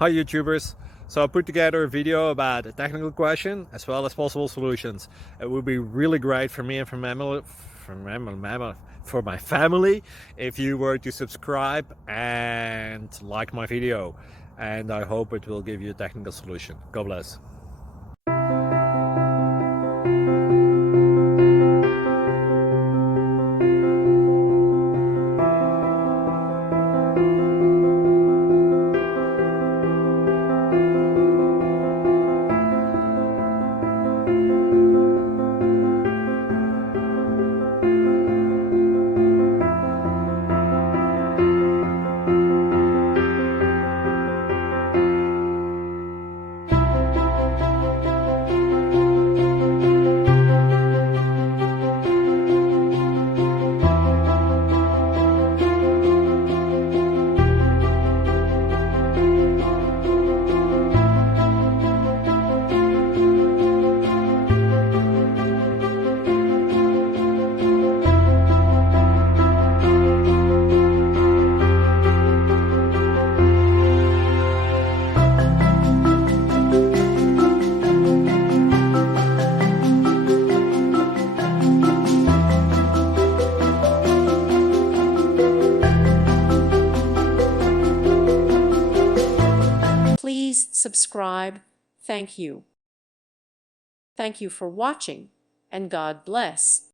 Hi YouTubers! So I put together a video about a technical question as well as possible solutions. It would be really great for me and for my family if you were to subscribe and like my video, and I hope it will give you a technical solution. God bless. Please subscribe. Thank you. Thank you for watching, and God bless.